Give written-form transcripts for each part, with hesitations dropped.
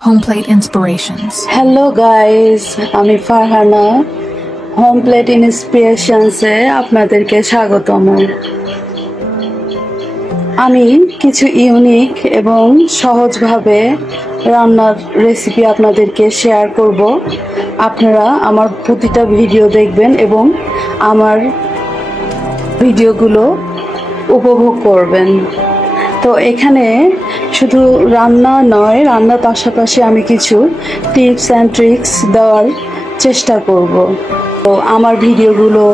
Home Plate Inspirations. Hello guys, আমি Farhana home plate ইন্সপিরেশনসে আপনাদেরকে স্বাগতম। আমি কিছু ইউনিক এবং সহজভাবে রান্নার রেসিপি আপনাদেরকে শেয়ার করব। আপনারা আমার প্রতিটা ভিডিও দেখবেন এবং আমার ভিডিওগুলো উপভোগ করবেন। তো এখানে শুধু রান্না নয়, রান্নার পাশাপাশি আমি কিছু টিপস অ্যান্ড ট্রিক্স দেওয়ার চেষ্টা করব। তো আমার ভিডিওগুলো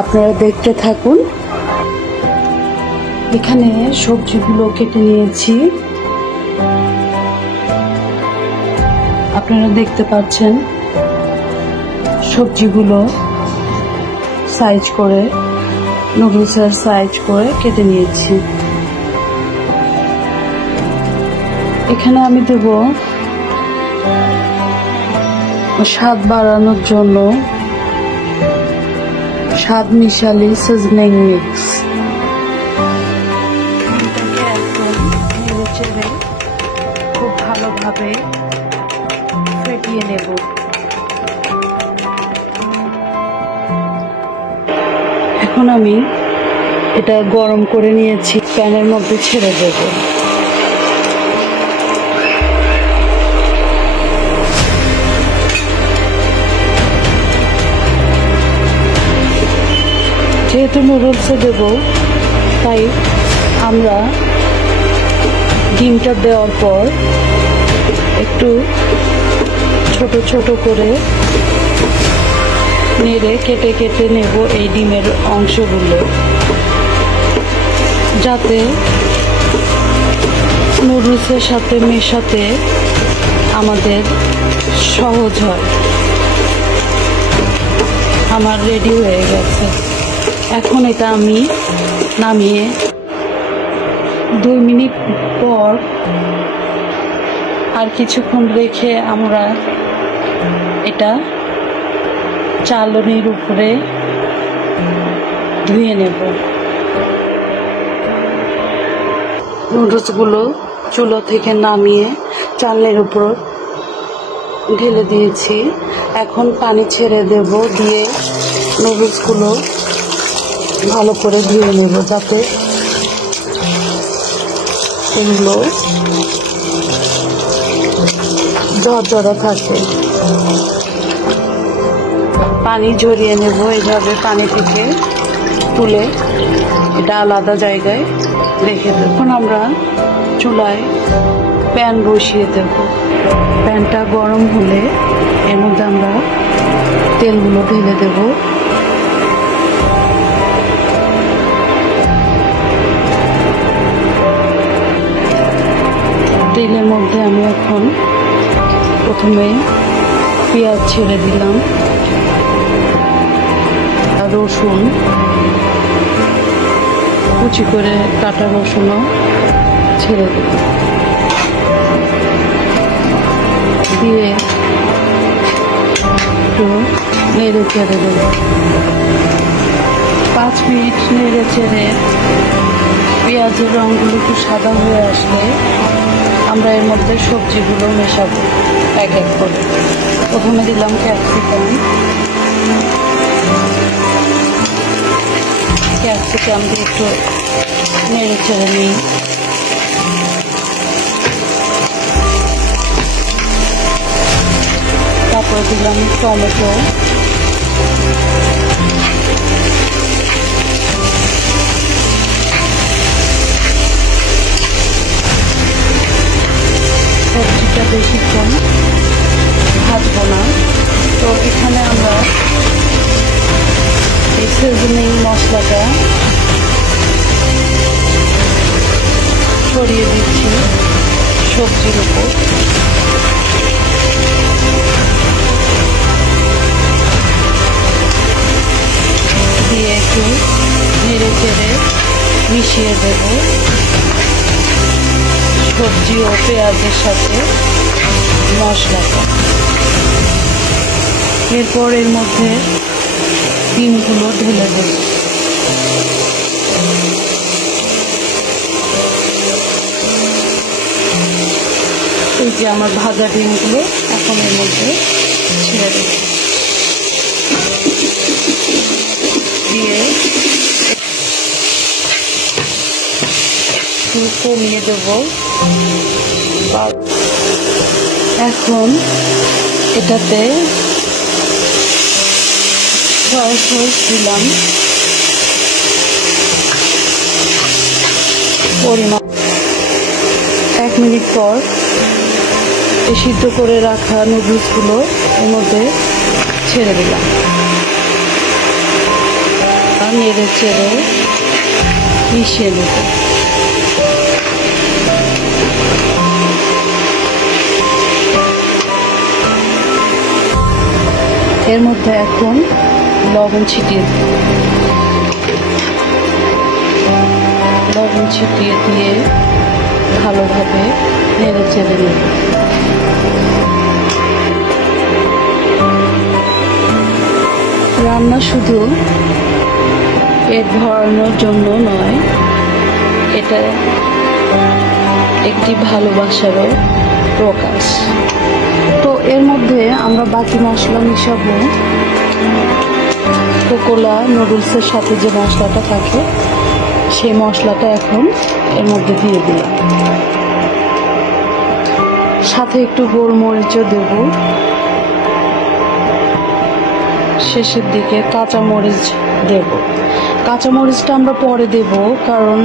আপনারা দেখতে থাকুন। এখানে সবজিগুলো কেটে নিয়েছি, আপনারা দেখতে পাচ্ছেন। সবজিগুলো সাইজ করে, নুডলসের সাইজ করে কেটে নিয়েছি। এখানে আমি দেব স্বাদ বাড়ানোর জন্য স্বাদ মিশালি সিজনিং মিক্স। খুব ভালোভাবে ফেটিয়ে নেব। এখন আমি এটা গরম করে নিয়েছি, প্যানের মধ্যে ছেড়ে দেব। যেহেতু নুডলসে দেব, তাই আমরা ডিমটা দেওয়ার পর একটু ছোট ছোট করে নেড়ে কেটে কেটে নেব এই ডিমের অংশগুলো, যাতে নুডলসের সাথে মেশাতে আমাদের সহজ হয়। আমার রেডি হয়ে গেছে। এখন এটা আমি নামিয়ে 2 মিনিট পর আর কিছুক্ষণ রেখে আমরা এটা চালনির উপরে ধুয়ে নেব। নুডলসগুলো চুলো থেকে নামিয়ে চালনির উপর ঢেলে দিয়েছি। এখন পানি ছেড়ে দেব, দিয়ে নুডলসগুলো ভালো করে ধুয়ে নেব, যাতে এগুলো ঝরঝরা থাকে। পানি ঝরিয়ে নেব, এইভাবে পানি থেকে তুলে এটা আলাদা জায়গায় রেখে দেব। এখন আমরা চুলায় প্যান বসিয়ে দেব। প্যানটা গরম হলে এর মধ্যে আমরা তেলগুলো ঢেলে দেব। তেলের মধ্যে আমি এখন প্রথমে পেঁয়াজ ছেড়ে দিলাম, আর রসুন, কুচি করে কাটা রসুনও ছেড়ে দিলাম, দিয়ে একটু নেড়ে চেড়ে দেব। 5 মিনিট নেড়ে চেড়ে পেঁয়াজের রঙগুলো একটু সাদা হয়ে আসলে আমরা এর মধ্যে সবজিগুলো মেশাবো এক এক করে। প্রথমে দিলাম ক্যাপসিকাম দিয়ে একটু নেড়ে চেড়ে নিই। তারপর দিলাম টমেটো, সবজিটা বেশিক্ষণ ভাজবো না। তো এখানে আমরা এই সিজনিং মশলাটা ছড়িয়ে দিচ্ছি সবজির উপর। দিয়ে একটু নেড়ে চেড়ে মিশিয়ে দেব সবজি ও পেঁয়াজের সাথে মশলাটা। এরপর এর মধ্যে ডিমগুলো ঢেলে দেব। এই যে আমার ভাজা ডিমগুলো এখন এর মধ্যে ছেড়ে দেব, দিয়ে একটু কমিয়ে দেব। এখন এটাতে সয়া সস দিলাম পরিমাণ। 1 মিনিট পর সিদ্ধ করে রাখা নুডলসগুলো এর মধ্যে ছেড়ে দিলাম, নেড়ে চেড়ে মিশিয়ে নেব। এর মধ্যে এখন লবণ ছিটিয়ে দেব, লবণ ছিটিয়ে দিয়ে ভালোভাবে নেড়ে চেড়ে নেব। রান্না শুধু পেট ভরানোর জন্য নয়, এটা একটি ভালোবাসারও প্রকাশ। তো এর মধ্যে আমরা বাকি মশলা মিশাবো। কোকোলা নুডলসের সাথে যে মশলাটা থাকে সেই মশলাটা এখন এর মধ্যে দিয়ে দিলাম, সাথে একটু গোলমরিচও দেব। শেষের দিকে কাঁচামরিচ দেব। কাঁচামরিচটা আমরা পরে দেব, কারণ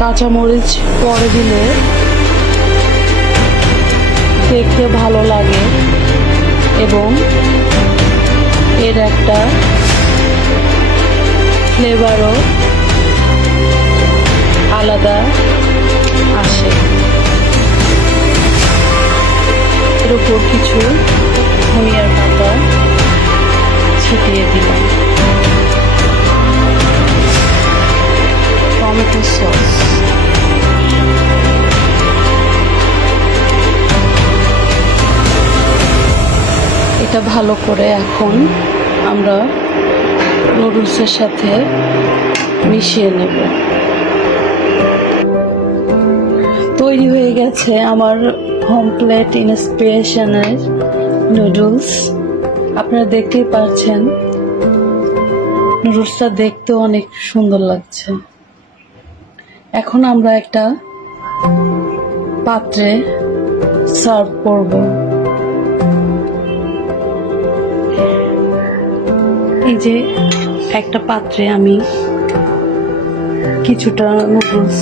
কাঁচামরিচ পরে দিলে দেখতে ভালো লাগে এবং এর একটা ফ্লেভারও আলাদা আসে। এর উপর কিছু ধনিয়ার পাতা ছিটিয়ে দিলাম, টমেটো সস, এটা ভালো করে এখন আমরা নুডলসের সাথে মিশিয়ে নেব। তৈরি হয়ে গেছে আমার হোম প্লেট ইন্সপিরেশনের নুডলস। আপনারা দেখতেই পাচ্ছেন নুডলসটা দেখতেও অনেক সুন্দর লাগছে। এখন আমরা একটা পাত্রে সার্ভ করব। এই যে একটা পাত্রে আমি কিছুটা নুডলস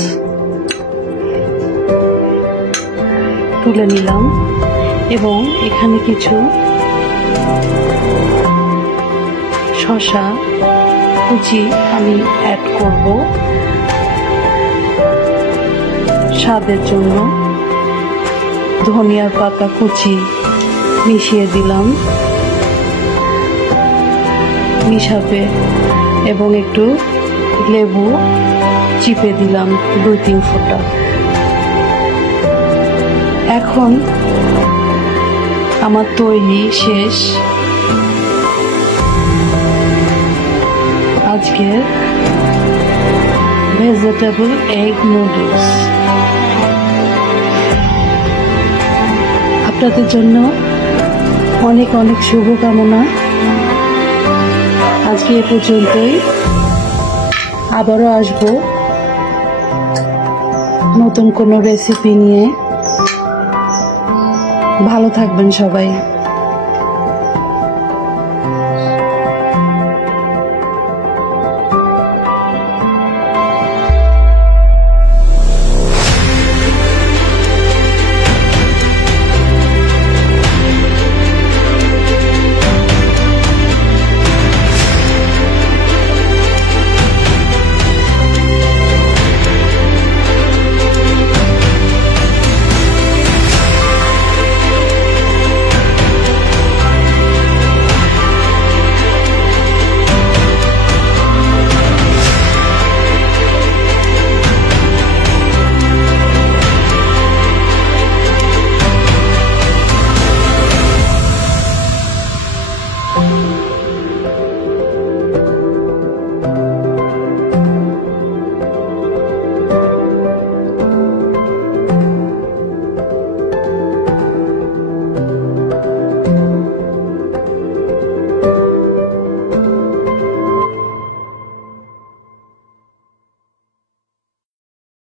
তুলে নিলাম এবং এখানে কিছু শসা কুচি আমি অ্যাড করব স্বাদের জন্য। ধনিয়ার পাতা কুচি মিশিয়ে দিলাম মিশাবে এবং একটু লেবু চিপে দিলাম 2-3 ফোঁটা। এখন আমার তৈরি শেষ আজকের ভেজিটেবল এগ নুডলস। আপনাদের জন্য অনেক অনেক শুভকামনা। আজকে এ পর্যন্তই, আবারও আসবো নতুন কোনো রেসিপি নিয়ে। ভালো থাকবেন সবাই।